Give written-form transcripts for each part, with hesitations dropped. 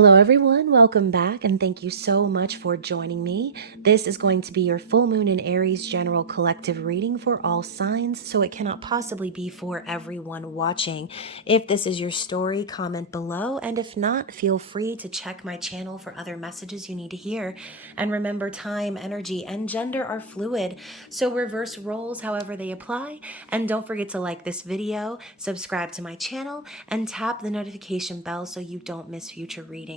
Hello everyone, welcome back and thank you so much for joining me. This is going to be your full moon in Aries general collective reading for all signs, so it cannot possibly be for everyone watching. If this is your story, comment below, and if not, feel free to check my channel for other messages you need to hear. And remember, time, energy, and gender are fluid, so reverse roles however they apply. And don't forget to like this video, subscribe to my channel, and tap the notification bell so you don't miss future readings.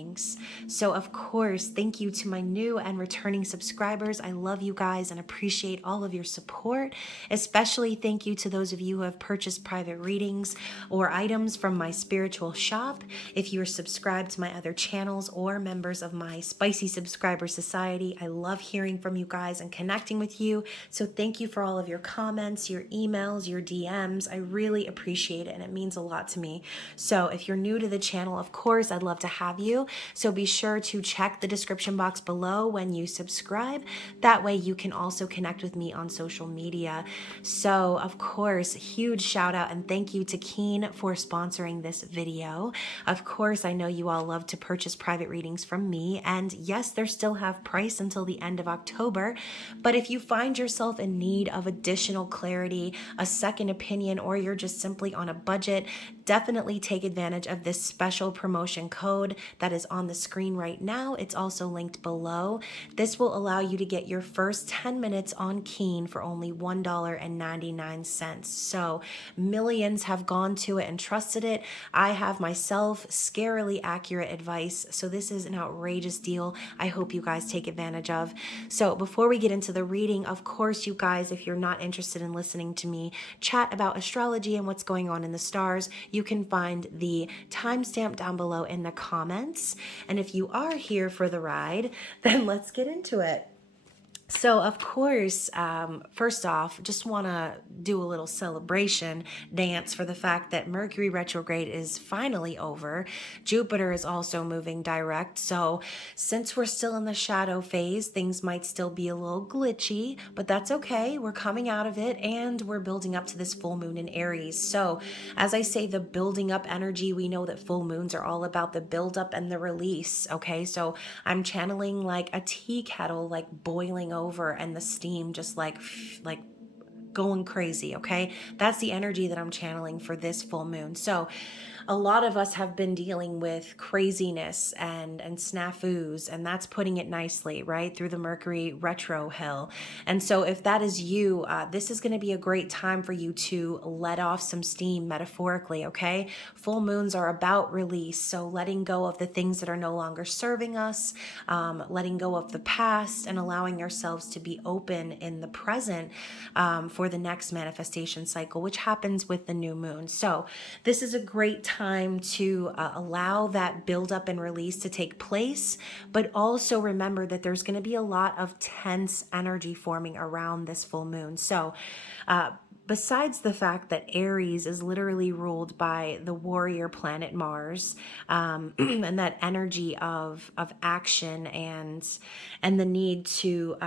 So of course, thank you to my new and returning subscribers. I love you guys and appreciate all of your support. Especially thank you to those of you who have purchased private readings or items from my spiritual shop. If you are subscribed to my other channels or members of my Spicy Subscriber Society, I love hearing from you guys and connecting with you. So thank you for all of your comments, your emails, your DMs. I really appreciate it and it means a lot to me. So if you're new to the channel, of course, I'd love to have you. So be sure to check the description box below when you subscribe. That way you can also connect with me on social media. So of course, huge shout out and thank you to Keen for sponsoring this video. Of course, I know you all love to purchase private readings from me. And yes, they still have price until the end of October. But if you find yourself in need of additional clarity, a second opinion, or you're just simply on a budget, definitely take advantage of this special promotion code that is on the screen right now. It's also linked below. This will allow you to get your first 10 minutes on Keen for only $1.99. So millions have gone to it and trusted it. I have myself scarily accurate advice. So this is an outrageous deal. I hope you guys take advantage of. So before we get into the reading, of course, you guys, if you're not interested in listening to me chat about astrology and what's going on in the stars, you can find the timestamp down below in the comments. And if you are here for the ride, then let's get into it. So, of course, first off, just want to do a little celebration dance for the fact that Mercury retrograde is finally over. Jupiter is also moving direct. So, since we're still in the shadow phase, things might still be a little glitchy, but that's okay. We're coming out of it and we're building up to this full moon in Aries. So, as I say, the building up energy, we know that full moons are all about the build up and the release. Okay, so I'm channeling like a tea kettle, like boiling over and the steam just like going crazy. Okay, that's the energy that I'm channeling for this full moon. So a lot of us have been dealing with craziness and snafus, and that's putting it nicely, right? Through the Mercury retro hell. And so if that is you, this is going to be a great time for you to let off some steam metaphorically, okay? Full moons are about release. So letting go of the things that are no longer serving us, letting go of the past and allowing ourselves to be open in the present for the next manifestation cycle, which happens with the new moon. So this is a great time to allow that buildup and release to take place, but also remember that there's going to be a lot of tense energy forming around this full moon. So besides the fact that Aries is literally ruled by the warrior planet Mars, and that energy of action and the need to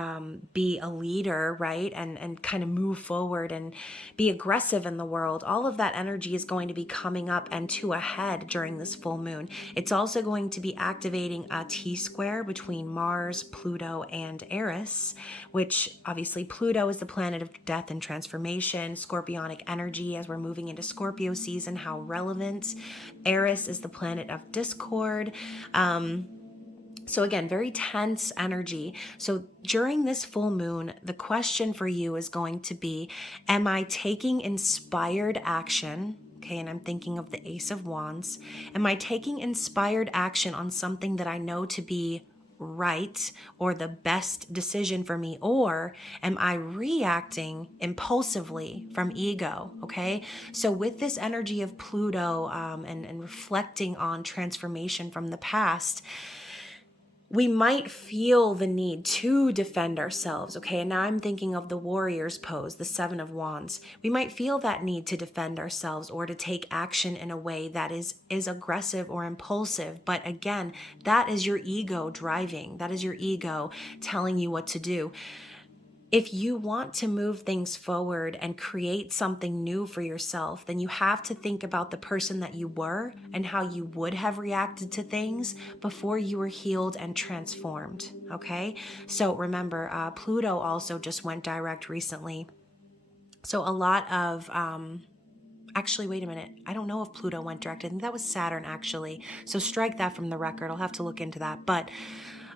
be a leader, right, and kind of move forward and be aggressive in the world, all of that energy is going to be coming up and to a head during this full moon. It's also going to be activating a T-square between Mars, Pluto, and Eris, which obviously Pluto is the planet of death and transformation, scorpionic energy as we're moving into Scorpio season, how relevant. Eris is the planet of discord. So again, very tense energy. So during this full moon, the question for you is going to be, am I taking inspired action? Okay, and I'm thinking of the Ace of Wands. Am I taking inspired action on something that I know to be right or the best decision for me, or am I reacting impulsively from ego? Okay, so with this energy of Pluto and reflecting on transformation from the past, we might feel the need to defend ourselves, okay? And now I'm thinking of the warrior's pose, the Seven of Wands. We might feel that need to defend ourselves or to take action in a way that is aggressive or impulsive. But again, that is your ego driving. That is your ego telling you what to do. if you want to move things forward and create something new for yourself, then you have to think about the person that you were and how you would have reacted to things before you were healed and transformed. Okay. So remember, Pluto also just went direct recently. So a lot of, actually, wait a minute. I don't know if Pluto went direct. I think that was Saturn, actually. So strike that from the record. I'll have to look into that. But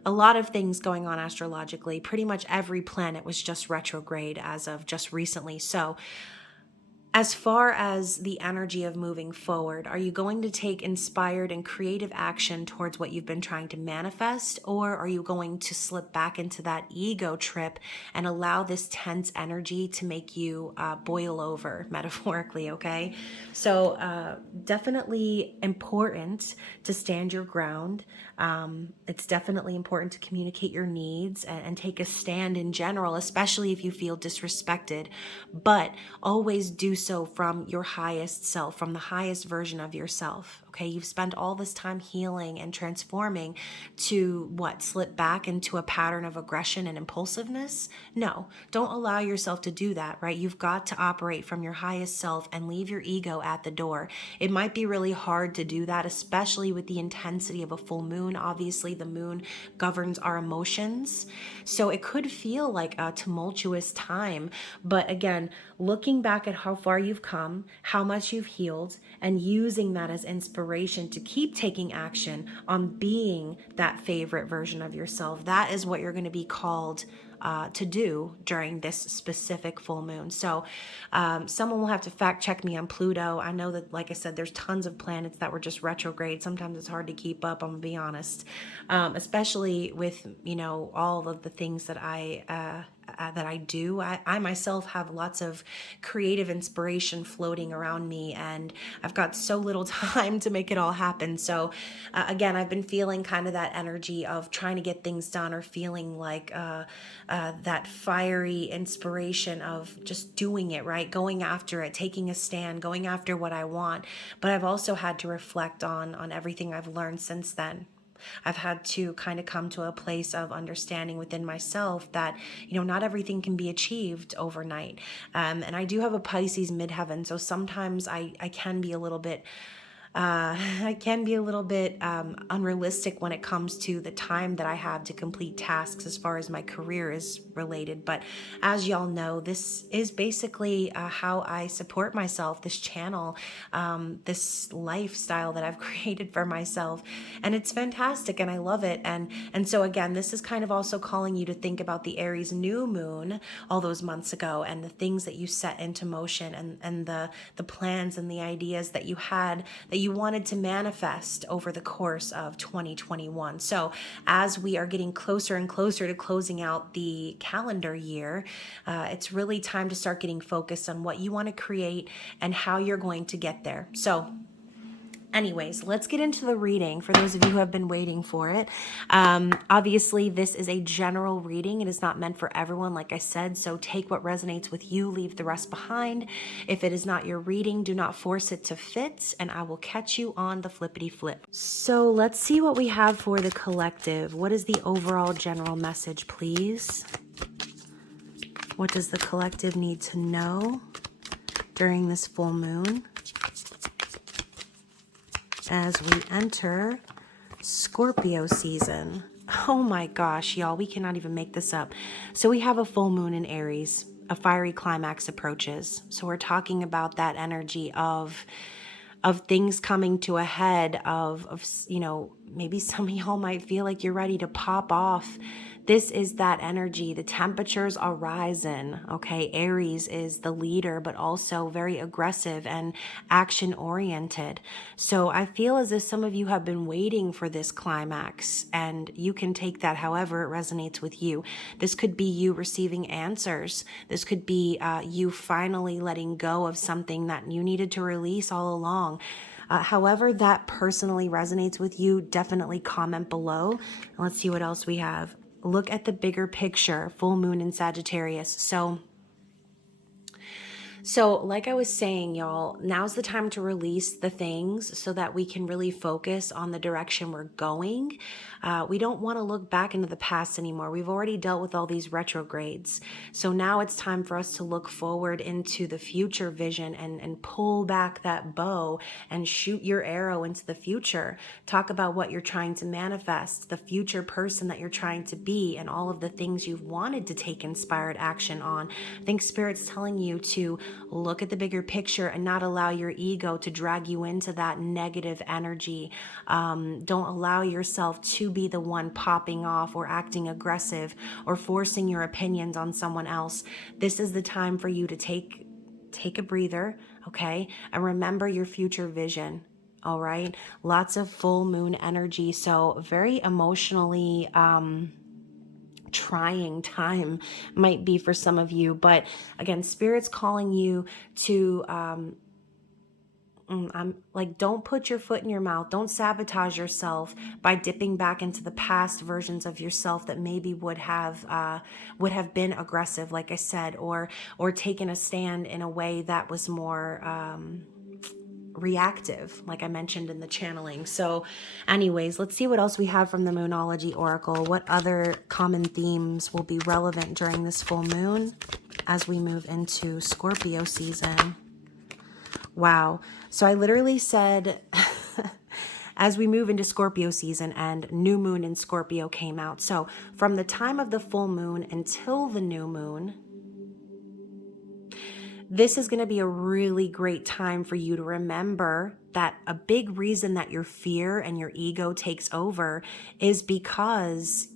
a lot of things going on astrologically. Pretty much every planet was just retrograde as of just recently. So as far as the energy of moving forward, are you going to take inspired and creative action towards what you've been trying to manifest? Or are you going to slip back into that ego trip and allow this tense energy to make you boil over, metaphorically, okay? So definitely important to stand your ground. It's definitely important to communicate your needs and take a stand in general, especially if you feel disrespected. But always do so from your highest self, from the highest version of yourself. Okay, you've spent all this time healing and transforming to what? Slip back into a pattern of aggression and impulsiveness? No, don't allow yourself to do that, right? You've got to operate from your highest self and leave your ego at the door. It might be really hard to do that, especially with the intensity of a full moon. Obviously, the moon governs our emotions. So it could feel like a tumultuous time. But again, looking back at how far you've come, how much you've healed, and using that as inspiration to keep taking action on being that favorite version of yourself. That is what you're going to be called to do during this specific full moon. So someone will have to fact check me on Pluto. I know that, like I said, there's tons of planets that were just retrograde. Sometimes it's hard to keep up, I'm gonna be honest, especially with, all of the things that I do. I myself have lots of creative inspiration floating around me, and I've got so little time to make it all happen. So again, I've been feeling kind of that energy of trying to get things done, or feeling like that fiery inspiration of just doing it, right? Going after it, taking a stand, going after what I want. But I've also had to reflect on everything I've learned since then. I've had to kind of come to a place of understanding within myself that, not everything can be achieved overnight. And I do have a Pisces midheaven, so sometimes I can be a little bit unrealistic when it comes to the time that I have to complete tasks as far as my career is related. But as y'all know, this is basically how I support myself, this channel, this lifestyle that I've created for myself. And it's fantastic and I love it. And so again, this is kind of also calling you to think about the Aries new moon all those months ago, and the things that you set into motion, and the plans and the ideas that you had, that you wanted to manifest over the course of 2021. So as we are getting closer and closer to closing out the calendar year, it's really time to start getting focused on what you want to create and how you're going to get there. So anyways, let's get into the reading for those of you who have been waiting for it. Obviously, this is a general reading. It is not meant for everyone, like I said, so take what resonates with you, leave the rest behind. If it is not your reading, do not force it to fit, and I will catch you on the flippity flip. So let's see what we have for the collective. What is the overall general message, please? What does the collective need to know during this full moon as we enter Scorpio season? Oh my gosh, y'all, we cannot even make this up. So we have a full moon in Aries, a fiery climax approaches. So we're talking about that energy of things coming to a head, of maybe some of y'all might feel like you're ready to pop off. This is that energy. The temperatures are rising, okay? Aries is the leader, but also very aggressive and action-oriented. So I feel as if some of you have been waiting for this climax, and you can take that however it resonates with you. This could be you receiving answers. This could be you finally letting go of something that you needed to release all along. However that personally resonates with you, definitely comment below. And let's see what else we have. Look at the bigger picture, full moon in Sagittarius. So So, like I was saying, y'all, now's the time to release the things so that we can really focus on the direction we're going. We don't want to look back into the past anymore. We've already dealt with all these retrogrades. So now it's time for us to look forward into the future vision and pull back that bow and shoot your arrow into the future. Talk about what you're trying to manifest, the future person that you're trying to be, and all of the things you've wanted to take inspired action on. I think Spirit's telling you to look at the bigger picture and not allow your ego to drag you into that negative energy. Don't allow yourself to be the one popping off or acting aggressive or forcing your opinions on someone else. This is the time for you to take a breather, okay? And remember your future vision. All right. Lots of full moon energy. So very emotionally, trying time might be for some of you, but again, Spirit's calling you to I'm like, don't put your foot in your mouth. Don't sabotage yourself by dipping back into the past versions of yourself that maybe would have been aggressive, like I said, or taken a stand in a way that was more reactive, like I mentioned in the channeling. So anyways, let's see what else we have from the Moonology Oracle. What other common themes will be relevant during this full moon as we move into Scorpio season? Wow. So I literally said, as we move into Scorpio season, and new moon in Scorpio came out. So from the time of the full moon until the new moon, this is going to be a really great time for you to remember that a big reason that your fear and your ego takes over is because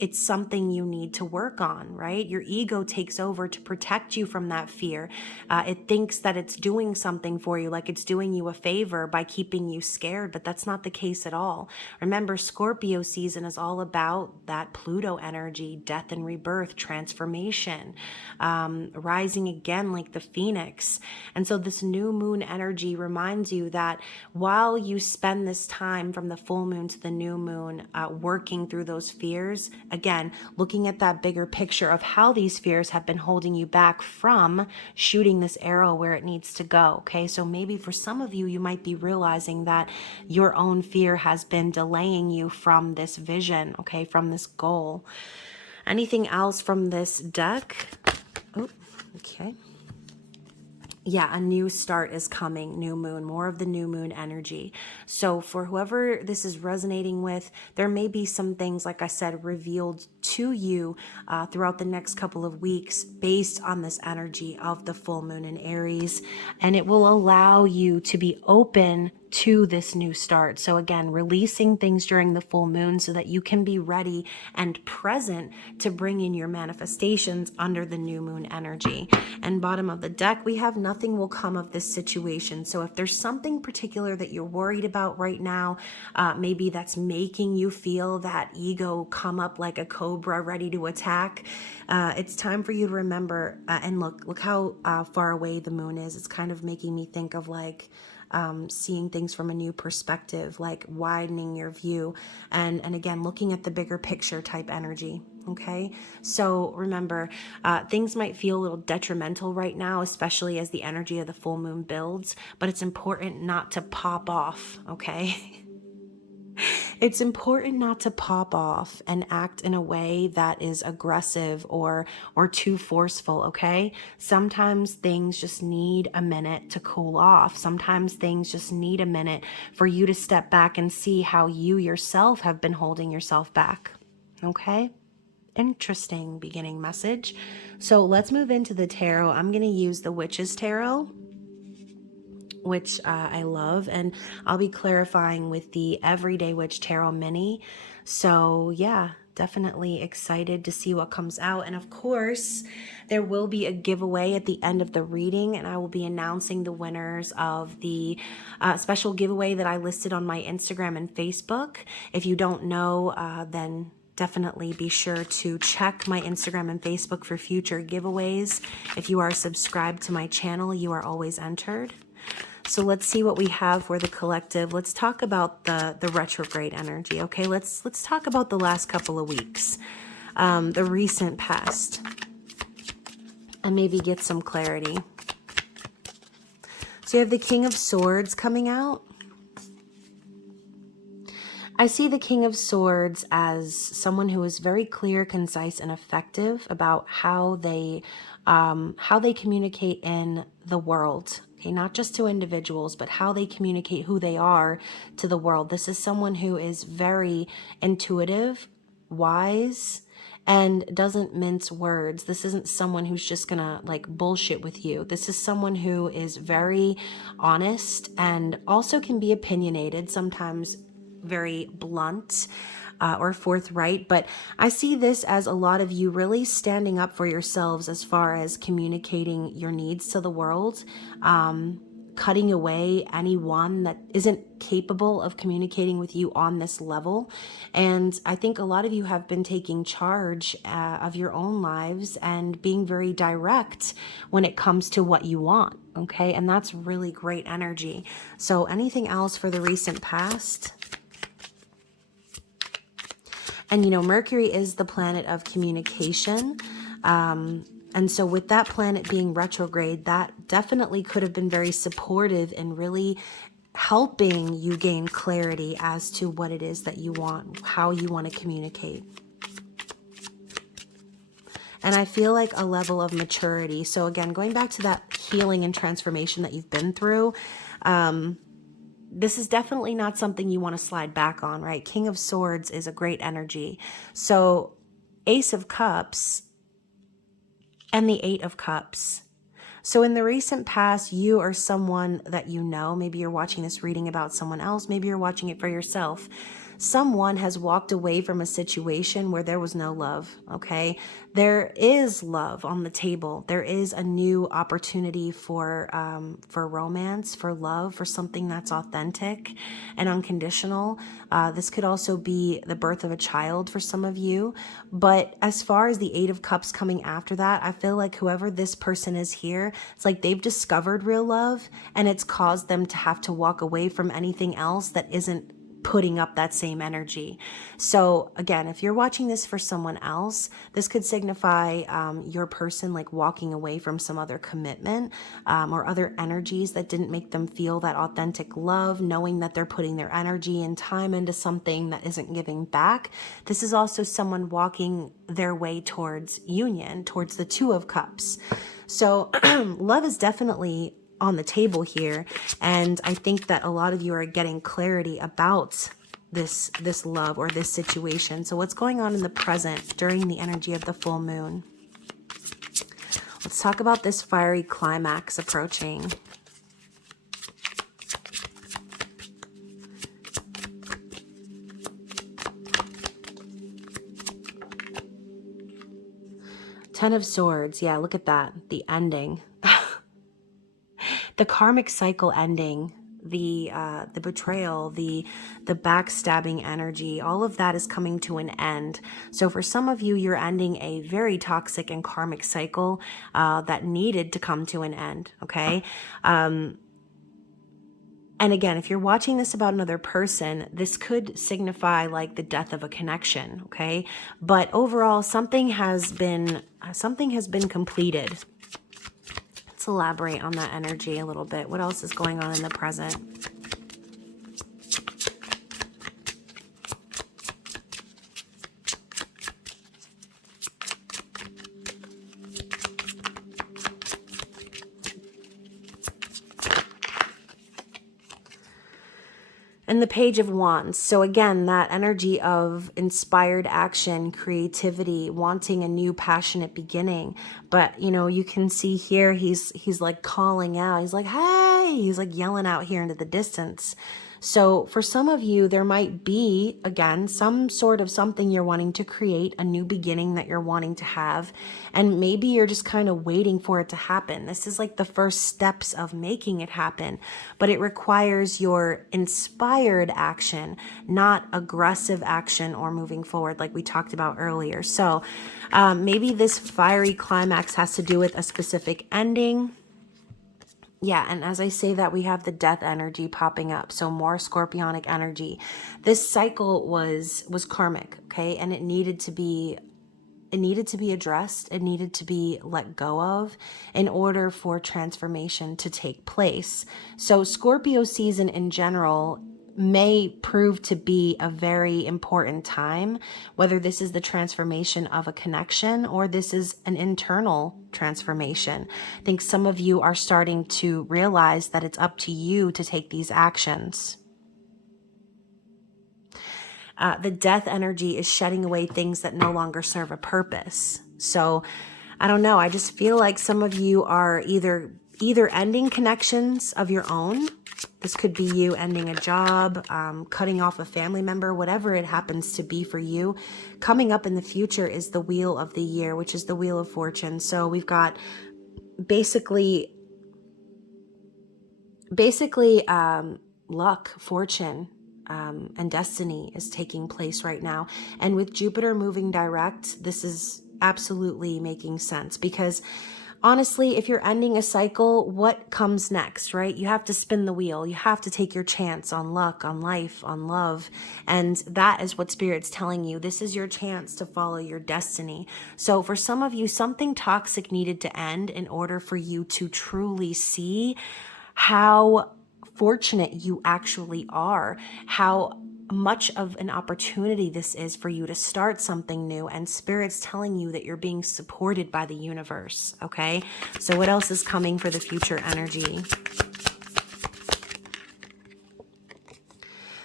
it's something you need to work on, right? Your ego takes over to protect you from that fear. It thinks that it's doing something for you, like it's doing you a favor by keeping you scared, but that's not the case at all. Remember, Scorpio season is all about that Pluto energy, death and rebirth, transformation, rising again like the phoenix. And so this new moon energy reminds you that while you spend this time from the full moon to the new moon working through those fears, again, looking at that bigger picture of how these fears have been holding you back from shooting this arrow where it needs to go. Okay, so maybe for some of you, you might be realizing that your own fear has been delaying you from this vision, okay, from this goal. Anything else from this deck? Oh, okay. Yeah, a new start is coming, new moon, more of the new moon energy. So for whoever this is resonating with, there may be some things, like I said, revealed to you throughout the next couple of weeks based on this energy of the full moon in Aries. And it will allow you to be open to this new start. So again, releasing things during the full moon so that you can be ready and present to bring in your manifestations under the new moon energy. And bottom of the deck, we have nothing will come of this situation. So if there's something particular that you're worried about right now, maybe that's making you feel that ego come up like a cobra ready to attack, it's time for you to remember, and look how far away the moon is. It's kind of making me think of like seeing things from a new perspective, like widening your view, and again, looking at the bigger picture type energy. Okay, so remember, things might feel a little detrimental right now, especially as the energy of the full moon builds, but it's important not to pop off, okay? It's important not to pop off and act in a way that is aggressive or too forceful, okay? Sometimes things just need a minute to cool off. Sometimes things just need a minute for you to step back and see how you yourself have been holding yourself back, okay? Interesting beginning message. So let's move into the tarot. I'm going to use the Witch's Tarot, which I love, and I'll be clarifying with the Everyday Witch Tarot Mini. So yeah, definitely excited to see what comes out. And of course, there will be a giveaway at the end of the reading, and I will be announcing the winners of the special giveaway that I listed on my Instagram and Facebook. If you don't know, then definitely be sure to check my Instagram and Facebook for future giveaways. If you are subscribed to my channel, you are always entered. So let's see what we have for the collective. Let's talk about the retrograde energy, okay? Let's talk about the last couple of weeks, the recent past, and maybe get some clarity. So you have the King of Swords coming out. I see the King of Swords as someone who is very clear, concise, and effective about how they communicate in the world. Okay, not just to individuals, but how they communicate who they are to the world. This is someone who is very intuitive, wise, and doesn't mince words. This isn't someone who's just gonna like bullshit with you. This is someone who is very honest and also can be opinionated, sometimes very blunt or forthright. But I see this as a lot of you really standing up for yourselves as far as communicating your needs to the world, cutting away anyone that isn't capable of communicating with you on this level. And I think a lot of you have been taking charge of your own lives and being very direct when it comes to what you want. Okay, and that's really great energy. So anything else for the recent past? And, you know, Mercury is the planet of communication. And so with that planet being retrograde, that definitely could have been very supportive in really helping you gain clarity as to what it is that you want, how you want to communicate. And I feel like a level of maturity. So again, going back to that healing and transformation that you've been through, this is definitely not something you want to slide back on, right? King of Swords is a great energy. So Ace of Cups and the Eight of Cups. So in the recent past, you or someone that you know, maybe you're watching this reading about someone else, maybe you're watching it for yourself. Someone has walked away from a situation where there was no love, okay? There is love on the table. There is a new opportunity for romance, for love, for something that's authentic and unconditional. This could also be the birth of a child for some of you. But as far as the Eight of Cups coming after that, I feel like whoever this person is here, it's like they've discovered real love and it's caused them to have to walk away from anything else that isn't putting up that same energy. So again, if you're watching this for someone else, this could signify your person like walking away from some other commitment or other energies that didn't make them feel that authentic love, knowing that they're putting their energy and time into something that isn't giving back. This is also someone walking their way towards union, towards the Two of Cups. So love is definitely on the table here, and I think that a lot of you are getting clarity about this love or this situation. So what's going on in the present during the energy of the full moon? Let's talk about this fiery climax approaching. Ten of Swords. Yeah, look at that. The ending. The karmic cycle ending, the betrayal, the backstabbing energy, all of that is coming to an end. So for some of you, you're ending a very toxic and karmic cycle that needed to come to an end, okay? And again, if you're watching this about another person, this could signify like the death of a connection, okay? But overall, something has been completed. Let's elaborate on that energy a little bit. What else is going on in the present? And the Page of Wands. So again, that energy of inspired action, creativity, wanting a new passionate beginning. But, you know, you can see here, he's like calling out. He's like, hey, he's like yelling out here into the distance. So for some of you, there might be, again, some sort of something you're wanting to create, a new beginning that you're wanting to have. And maybe you're just kind of waiting for it to happen. This is like the first steps of making it happen, but it requires your inspired action, not aggressive action or moving forward like we talked about earlier. So maybe this fiery climax has to do with a specific ending. Yeah, and as I say that, we have the death energy popping up, so more scorpionic energy. This cycle was karmic, okay, and it needed to be it needed to be addressed. It needed to be let go of in order for transformation to take place. So Scorpio season in general may prove to be a very important time, whether this is the transformation of a connection or this is an internal transformation. I think some of you are starting to realize that it's up to you to take these actions. The death energy is shedding away things that no longer serve a purpose. So I don't know. I just feel like some of you are either ending connections of your own. This could be you ending a job, cutting off a family member, whatever it happens to be for you. Coming up in the future is the Wheel of the Year, which is the Wheel of Fortune. So we've got basically luck, fortune, and destiny is taking place right now. And with Jupiter moving direct, this is absolutely making sense, because honestly, if you're ending a cycle, what comes next, right? You have to spin the wheel. You have to take your chance on luck, on life, on love. And that is what Spirit's telling you. This is your chance to follow your destiny. So for some of you, something toxic needed to end in order for you to truly see how fortunate you actually are, how much of an opportunity this is for you to start something new, and Spirit's telling you that you're being supported by the universe, okay? So what else is coming for the future energy?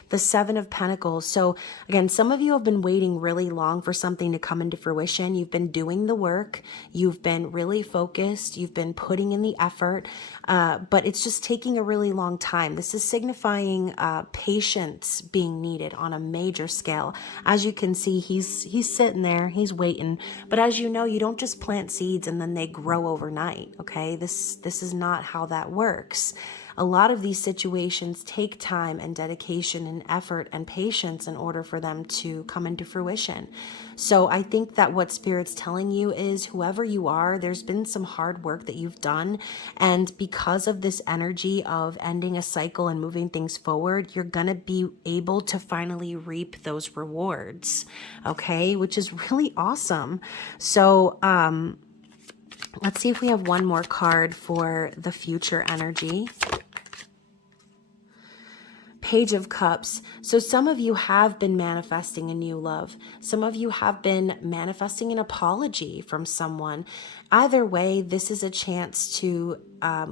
The Seven of Pentacles. So again, some of you have been waiting really long for something to come into fruition. You've been doing the work. You've been really focused. You've been putting in the effort, but it's just taking a really long time. This is signifying patience being needed on a major scale. As you can see, he's sitting there, he's waiting. But as you know, you don't just plant seeds and then they grow overnight, okay? This is not how that works. A lot of these situations take time and dedication and effort and patience in order for them to come into fruition. So I think that what Spirit's telling you is, whoever you are, there's been some hard work that you've done. And because of this energy of ending a cycle and moving things forward, you're going to be able to finally reap those rewards. Okay, which is really awesome. So, let's see if we have one more card for the future energy. Page of Cups. So some of you have been manifesting a new love. Some of you have been manifesting an apology from someone. Either way, this is a chance to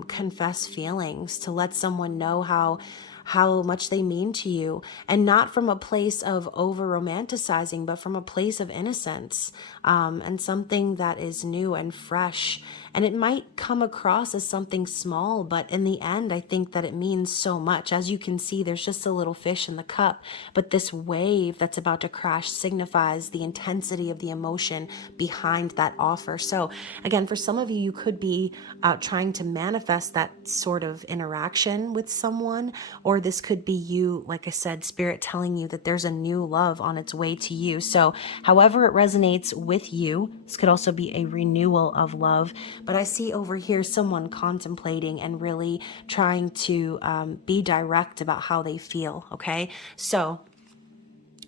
confess feelings, to let someone know how much they mean to you, and not from a place of over romanticizing, but from a place of innocence, and something that is new and fresh. And it might come across as something small, but in the end, I think that it means so much. As you can see, there's just a little fish in the cup, but this wave that's about to crash signifies the intensity of the emotion behind that offer. So again, for some of you, you could be trying to manifest that sort of interaction with someone, or this could be you, like I said, Spirit telling you that there's a new love on its way to you. So however it resonates with you, this could also be a renewal of love. But I see over here someone contemplating and really trying to be direct about how they feel, okay? So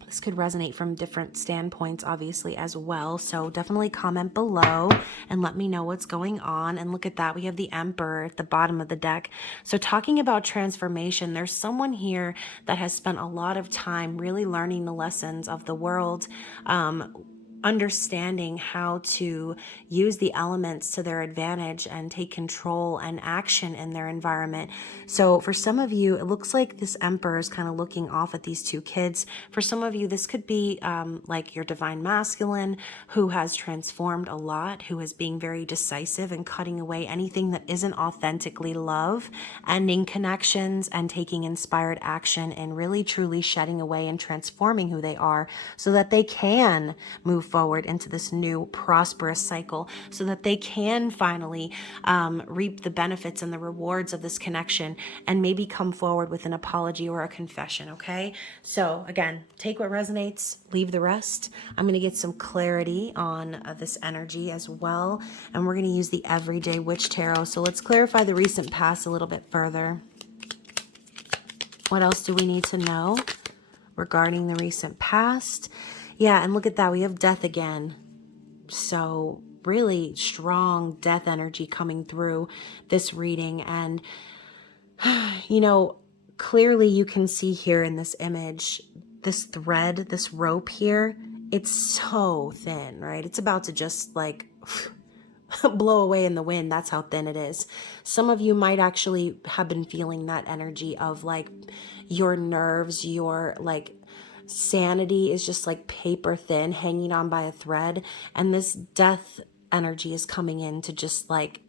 this could resonate from different standpoints, obviously, as well. So definitely comment below and let me know what's going on. And look at that. We have the Emperor at the bottom of the deck. So talking about transformation, there's someone here that has spent a lot of time really learning the lessons of the world, understanding how to use the elements to their advantage and take control and action in their environment. So for some of you, it looks like this Emperor is kind of looking off at these two kids. For some of you, this could be like your divine masculine, who has transformed a lot, who is being very decisive and cutting away anything that isn't authentically love, ending connections and taking inspired action and really truly shedding away and transforming who they are so that they can move forward into this new prosperous cycle, so that they can finally reap the benefits and the rewards of this connection and maybe come forward with an apology or a confession, okay? So again, take what resonates, leave the rest. I'm going to get some clarity on this energy as well, and we're going to use the Everyday Witch Tarot. So let's clarify the recent past a little bit further. What else do we need to know regarding the recent past? Yeah, and look at that. We have death again. So really strong death energy coming through this reading. And, you know, clearly you can see here in this image, this thread, this rope here, it's so thin, right? It's about to just like blow away in the wind. That's how thin it is. Some of you might actually have been feeling that energy of like your nerves, your like sanity is just like paper thin, hanging on by a thread. And this death energy is coming in to just like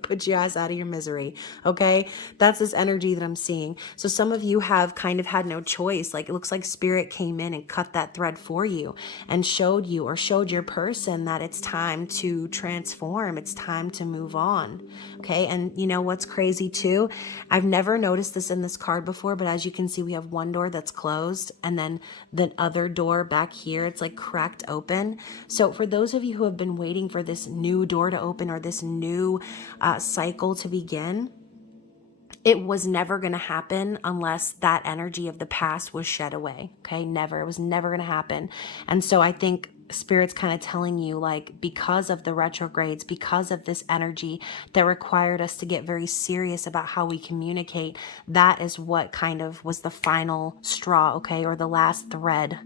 put your ass out of your misery. Okay. That's this energy that I'm seeing. So some of you have kind of had no choice. Like it looks like spirit came in and cut that thread for you and showed you or showed your person that it's time to transform. It's time to move on. Okay. And you know what's crazy too? I've never noticed this in this card before, but as you can see, we have one door that's closed and then the other door back here, it's like cracked open. So for those of you who have been waiting for this new door to open or this new cycle to begin, it was never going to happen unless that energy of the past was shed away. Okay. Never. It was never going to happen. And so I think Spirit's kind of telling you, like, because of the retrogrades, because of this energy that required us to get very serious about how we communicate, that is what kind of was the final straw, okay, or the last thread.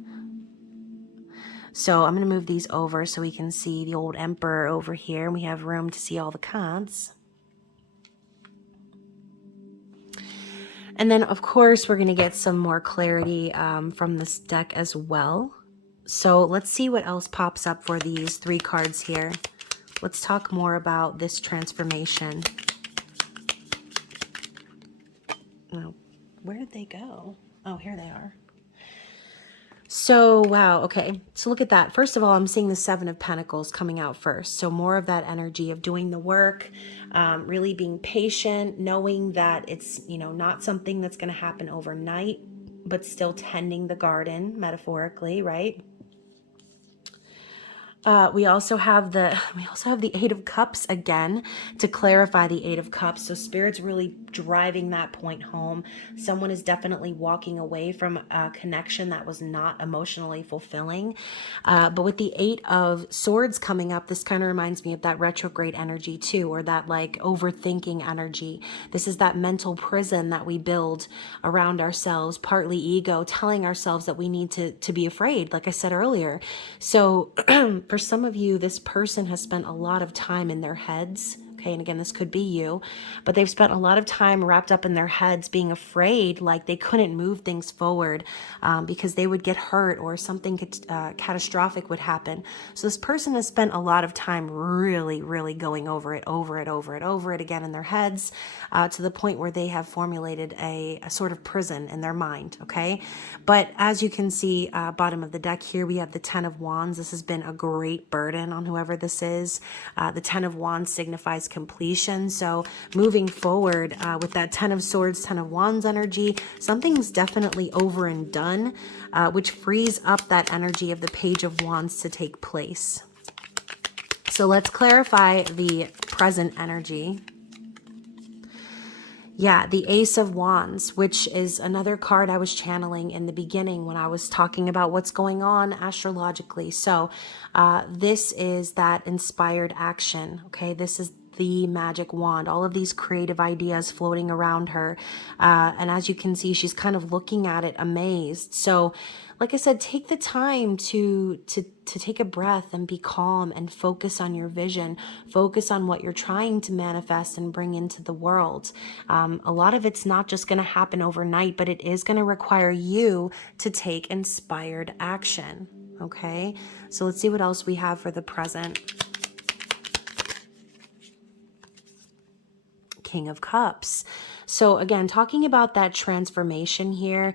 So I'm going to move these over so we can see the old Emperor over here, and we have room to see all the cards. And then, of course, we're going to get some more clarity from this deck as well. So let's see what else pops up for these 3 cards here. Let's talk more about this transformation. Oh, where did they go? Oh, here they are. So, wow, okay. So look at that. First of all, I'm seeing the 7 of Pentacles coming out first. So more of that energy of doing the work, really being patient, knowing that it's, you know, not something that's going to happen overnight, but still tending the garden, metaphorically, right? We also have the 8 of Cups again to clarify the 8 of Cups. So Spirit's really driving that point home. Someone is definitely walking away from a connection that was not emotionally fulfilling. But with the 8 of Swords coming up, this kind of reminds me of that retrograde energy too, or that like overthinking energy. This is that mental prison that we build around ourselves, partly ego, telling ourselves that we need to be afraid, like I said earlier. So for some of you, this person has spent a lot of time in their heads. Okay, and again, this could be you, but they've spent a lot of time wrapped up in their heads being afraid, like they couldn't move things forward because they would get hurt or something catastrophic would happen. So this person has spent a lot of time really, really going over it again in their heads to the point where they have formulated a sort of prison in their mind, okay? But as you can see, bottom of the deck here, we have the 10 of Wands. This has been a great burden on whoever this is. The 10 of Wands signifies completion. So moving forward with that 10 of Swords, 10 of Wands energy, something's definitely over and done, which frees up that energy of the Page of Wands to take place. So let's clarify the present energy. Yeah, the Ace of Wands, which is another card I was channeling in the beginning when I was talking about what's going on astrologically. So this is that inspired action, okay? This is the magic wand, all of these creative ideas floating around her. And as you can see, she's kind of looking at it amazed. So like I said, take the time to take a breath and be calm and focus on your vision, focus on what you're trying to manifest and bring into the world. A lot of it's not just going to happen overnight, but it is going to require you to take inspired action. Okay, so let's see what else we have for the present. King of Cups. So again, talking about that transformation here,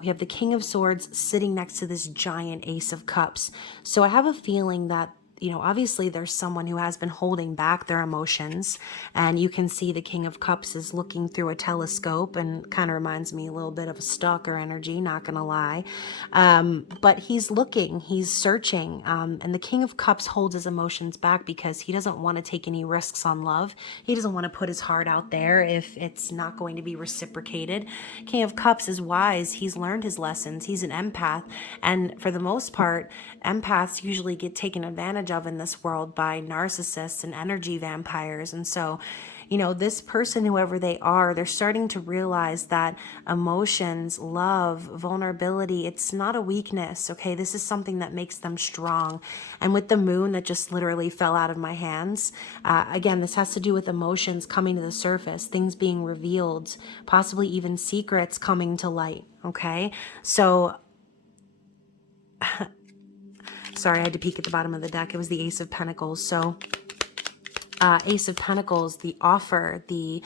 we have the King of Swords sitting next to this giant Ace of Cups. So I have a feeling that, obviously there's someone who has been holding back their emotions, and you can see the King of Cups is looking through a telescope, and kind of reminds me a little bit of a stalker energy, not gonna lie. But he's looking, he's searching, and the King of Cups holds his emotions back because he doesn't want to take any risks on love. He doesn't want to put his heart out there if it's not going to be reciprocated. King of Cups is wise. He's learned his lessons. He's an empath, and for the most part, empaths usually get taken advantage of in this world by narcissists and energy vampires. And so, this person, whoever they are, they're starting to realize that emotions, love, vulnerability, it's not a weakness, okay? This is something that makes them strong. And with the moon that just literally fell out of my hands, again, this has to do with emotions coming to the surface, things being revealed, possibly even secrets coming to light, okay? So, sorry, I had to peek at the bottom of the deck. It was the Ace of Pentacles. So, Ace of Pentacles, the offer, the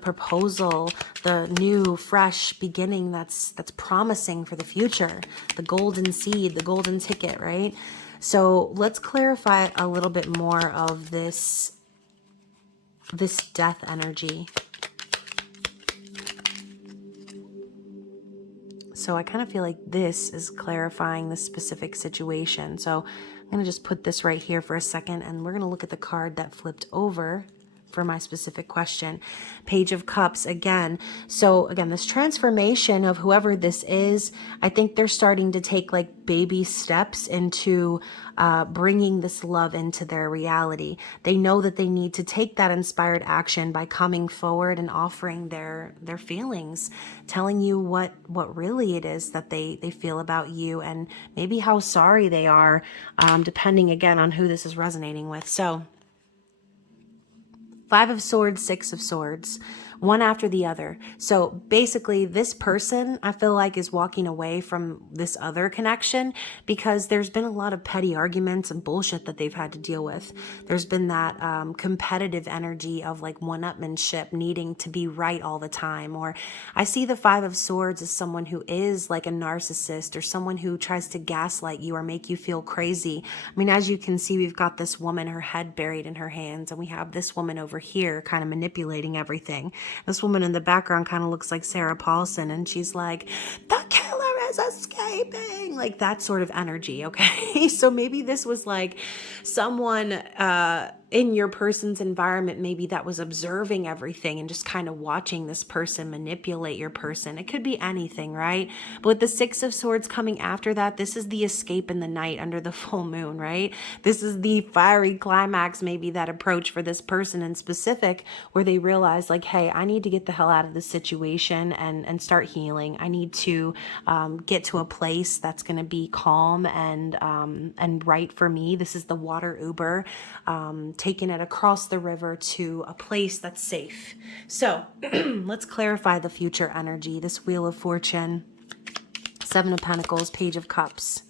proposal, the new, fresh beginning that's promising for the future, the golden seed, the golden ticket, right? So let's clarify a little bit more of this death energy. So I kind of feel like this is clarifying the specific situation. So I'm going to just put this right here for a second, and we're going to look at the card that flipped over for my specific question. Page of Cups again. So again, this transformation of whoever this is, I think they're starting to take like baby steps into bringing this love into their reality. They know that they need to take that inspired action by coming forward and offering their feelings, telling you what really it is that they feel about you, and maybe how sorry they are, depending again on who this is resonating with. So 5 of Swords, 6 of Swords, one after the other. So basically this person, I feel like, is walking away from this other connection because there's been a lot of petty arguments and bullshit that they've had to deal with. There's been that competitive energy of like one-upmanship, needing to be right all the time. Or I see the 5 of Swords as someone who is like a narcissist, or someone who tries to gaslight you or make you feel crazy. I mean, as you can see, we've got this woman, her head buried in her hands, and we have this woman over here kind of manipulating everything. This woman in the background kind of looks like Sarah Paulson, and she's like, the killer is escaping, like that sort of energy, okay? So maybe this was like someone in your person's environment, maybe that was observing everything and just kind of watching this person manipulate your person. It could be anything, right? But with the 6 of Swords coming after that, this is the escape in the night under the full moon, right? This is the fiery climax, maybe that approach for this person in specific, where they realize like, hey, I need to get the hell out of this situation and start healing. I need to get to a place that's going to be calm and right for me. This is the water Uber, taking it across the river to a place that's safe. So let's clarify the future energy. This Wheel of Fortune, 7 of Pentacles, Page of Cups.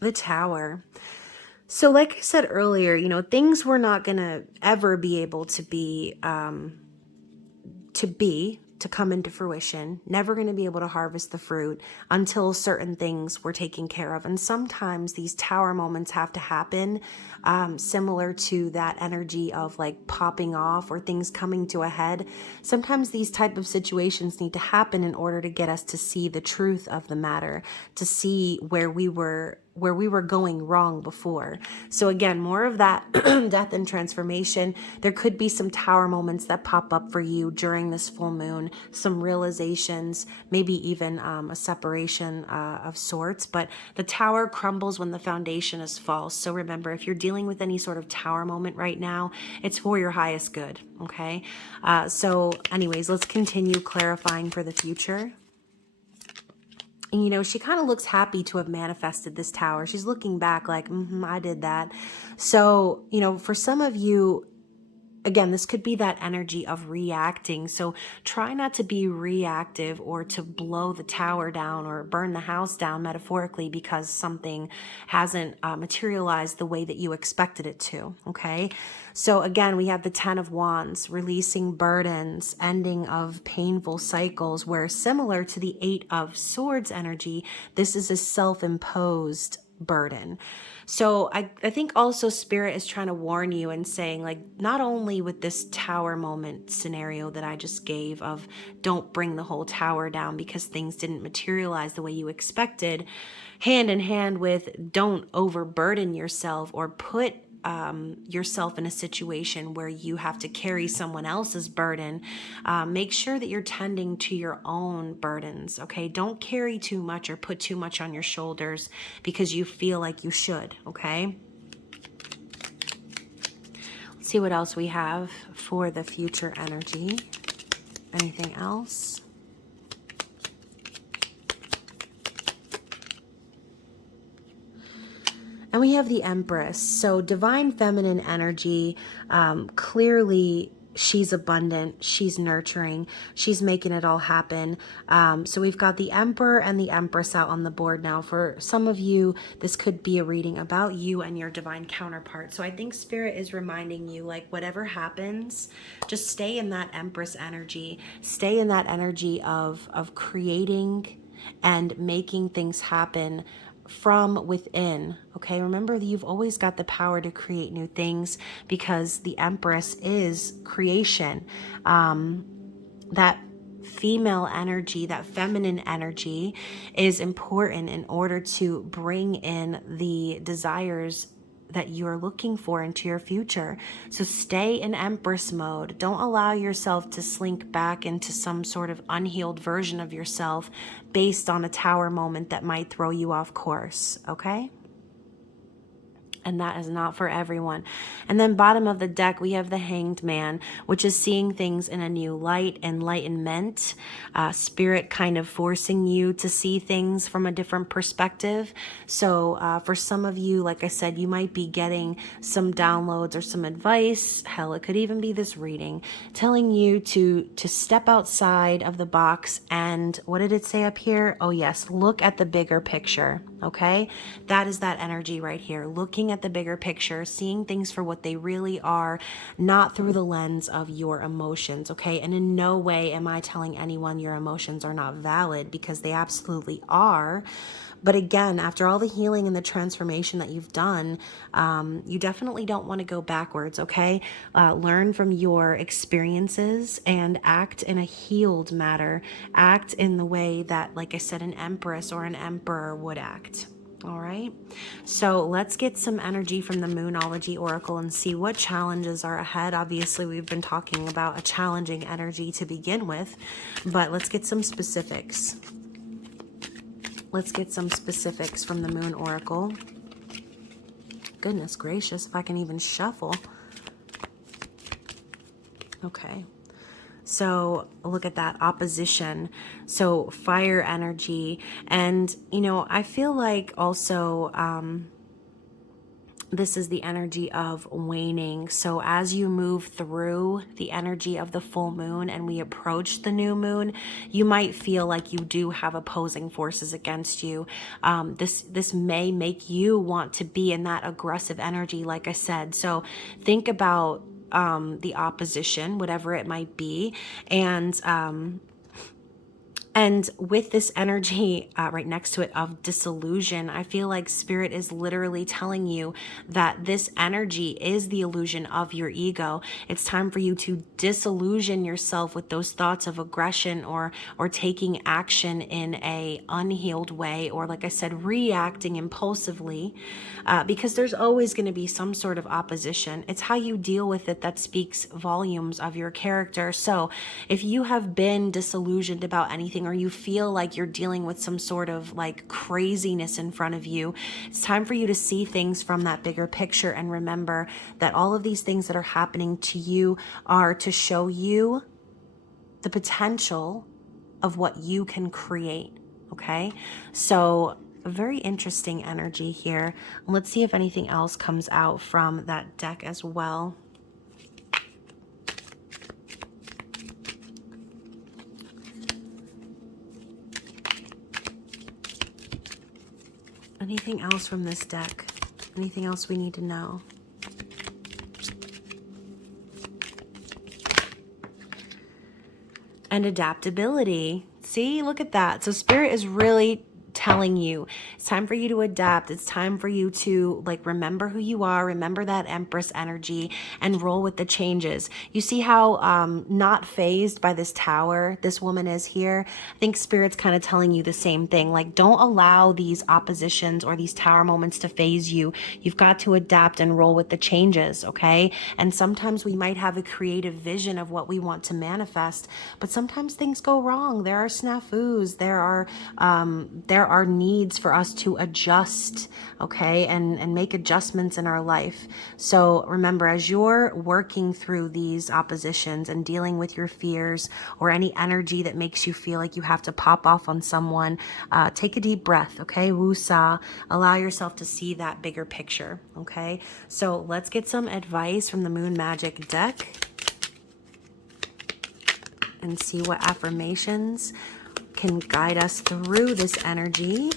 The Tower. So like I said earlier, things were not going to ever be able to come into fruition, never going to be able to harvest the fruit until certain things were taken care of. And sometimes these tower moments have to happen, similar to that energy of like popping off or things coming to a head. Sometimes these type of situations need to happen in order to get us to see the truth of the matter, to see where we were going wrong before. So again, more of that death and transformation. There could be some tower moments that pop up for you during this full moon, some realizations, maybe even a separation of sorts. But the tower crumbles when the foundation is false. So remember, if you're dealing with any sort of tower moment right now, it's for your highest good, okay? So anyways, let's continue clarifying for the future. And, she kind of looks happy to have manifested this tower. She's looking back like, I did that. So, for some of you, again, this could be that energy of reacting. So try not to be reactive or to blow the tower down or burn the house down metaphorically because something hasn't materialized the way that you expected it to. Okay. So again, we have the 10 of Wands, releasing burdens, ending of painful cycles, where similar to the 8 of Swords energy, this is a self-imposed burden. So I think also Spirit is trying to warn you and saying, like, not only with this tower moment scenario that I just gave of don't bring the whole tower down because things didn't materialize the way you expected, hand in hand with don't overburden yourself or put yourself in a situation where you have to carry someone else's burden. Make sure that you're tending to your own burdens, okay? Don't carry too much or put too much on your shoulders because you feel like you should, okay? Let's see what else we have for the future energy. Anything else? And we have the Empress. So divine feminine energy, clearly she's abundant, she's nurturing, she's making it all happen. So we've got the Emperor and the Empress out on the board now. For some of you, this could be a reading about you and your divine counterpart. So I think Spirit is reminding you, like, whatever happens, just stay in that Empress energy. Stay in that energy of creating and making things happen from within. Okay, remember that you've always got the power to create new things because the Empress is creation. That female energy, that feminine energy is important in order to bring in the desires that you're looking for into your future. So stay in Empress mode. Don't allow yourself to slink back into some sort of unhealed version of yourself based on a tower moment that might throw you off course, okay? And that is not for everyone. And then bottom of the deck, we have the Hanged Man, which is seeing things in a new light, enlightenment, Spirit kind of forcing you to see things from a different perspective. So for some of you, like I said, you might be getting some downloads or some advice. Hell, it could even be this reading telling you to step outside of the box. And what did it say up here? Oh yes, look at the bigger picture. Okay, that is that energy right here, looking at the bigger picture, seeing things for what they really are, not through the lens of your emotions. Okay, and in no way am I telling anyone your emotions are not valid, because they absolutely are. But again, after all the healing and the transformation that you've done, you definitely don't want to go backwards, okay? Learn from your experiences and act in a healed manner. Act in the way that, like I said, an Empress or an Emperor would act. All right, so let's get some energy from the Moonology Oracle and see what challenges are ahead. Obviously, we've been talking about a challenging energy to begin with, but let's get some specifics. Let's get some specifics from the Moon Oracle. Goodness gracious, if I can even shuffle. Okay. So look at that opposition. So fire energy. And, you know, I feel like also this is the energy of waning. So as you move through the energy of the full moon and we approach the new moon, you might feel like you do have opposing forces against you. This may make you want to be in that aggressive energy, like I said. So think about the opposition, whatever it might be, and with this energy right next to it of disillusion, I feel like Spirit is literally telling you that this energy is the illusion of your ego. It's time for you to disillusion yourself with those thoughts of aggression or taking action in a unhealed way, or, like I said, reacting impulsively, because there's always going to be some sort of opposition. It's how you deal with it that speaks volumes of your character. So if you have been disillusioned about anything, or you feel like you're dealing with some sort of like craziness in front of you, it's time for you to see things from that bigger picture and remember that all of these things that are happening to you are to show you the potential of what you can create. Okay, so a very interesting energy here. Let's see if anything else comes out from that deck as well. Anything else from this deck? Anything else we need to know? And adaptability. See, look at that. So Spirit is really telling you it's time for you to adapt. It's time for you to like remember who you are, remember that Empress energy, and roll with the changes. You see how not phased by this tower this woman is here? I think Spirit's kind of telling you the same thing. Like, don't allow these oppositions or these tower moments to phase you. You've got to adapt and roll with the changes, okay? And sometimes we might have a creative vision of what we want to manifest, but sometimes things go wrong. There are snafus. There are needs for us to adjust, okay, and make adjustments in our life. So remember, as you're working through these oppositions and dealing with your fears or any energy that makes you feel like you have to pop off on someone, take a deep breath, okay? Woo-sa. Allow yourself to see that bigger picture, okay? So let's get some advice from the Moon Magic deck and see what affirmations can guide us through this energy.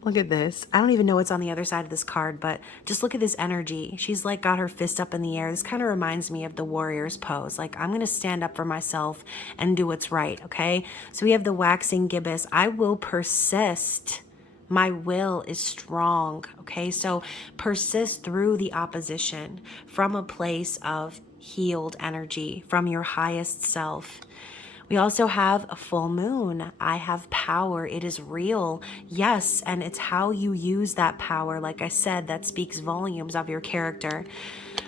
Look at this. I don't even know what's on the other side of this card, but just look at this energy. She's like got her fist up in the air. This kind of reminds me of the warrior's pose. Like, I'm going to stand up for myself and do what's right, okay? So we have the waxing gibbous. I will persist. My will is strong, okay? So persist through the opposition from a place of healed energy, from your highest self. We also have a full moon. I have power. It is real. Yes, and it's how you use that power, like I said, that speaks volumes of your character.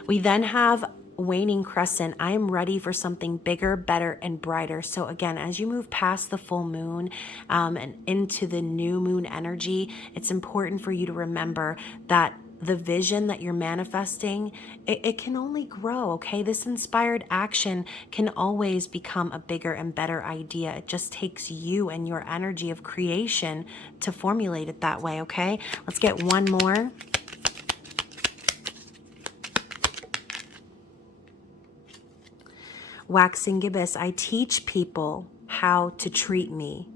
We then have waning crescent. I am ready for something bigger, better, and brighter. So again, as you move past the full moon and into the new moon energy, it's important for you to remember that the vision that you're manifesting, it can only grow, okay? This inspired action can always become a bigger and better idea. It just takes you and your energy of creation to formulate it that way, okay? Let's get one more. Waxing gibbous. I teach people how to treat me.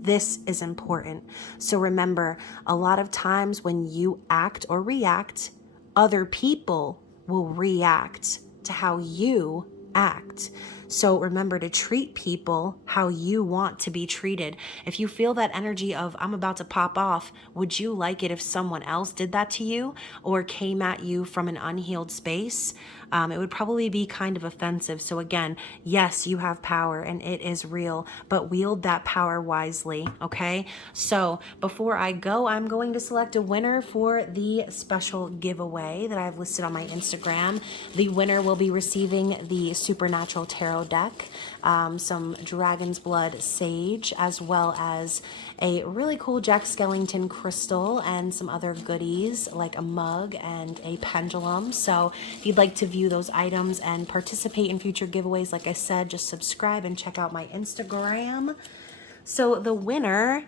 This is important. So remember, a lot of times when you act or react, other people will react to how you act. So remember to treat people how you want to be treated. If you feel that energy of, I'm about to pop off, would you like it if someone else did that to you or came at you from an unhealed space? It would probably be kind of offensive. So again, yes, you have power and it is real, but wield that power wisely, okay? So before I go, I'm going to select a winner for the special giveaway that I've listed on my Instagram. The winner will be receiving the Supernatural Tarot deck, some Dragon's Blood Sage, as well as a really cool Jack Skellington crystal and some other goodies like a mug and a pendulum. So if you'd like to view those items and participate in future giveaways, like I said, just subscribe and check out my Instagram. So the winner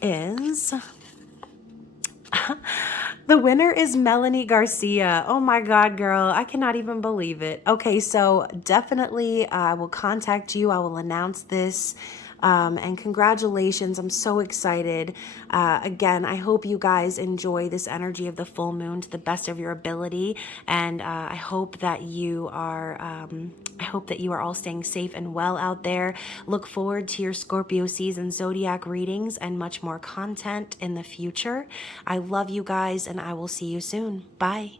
is... The winner is Melanie Garcia. Oh my God, girl. I cannot even believe it. Okay, so definitely I will contact you. I will announce this. And congratulations. I'm so excited. Again, I hope you guys enjoy this energy of the full moon to the best of your ability. And I hope that you are all staying safe and well out there. Look forward to your Scorpio season zodiac readings and much more content in the future. I love you guys and I will see you soon. Bye.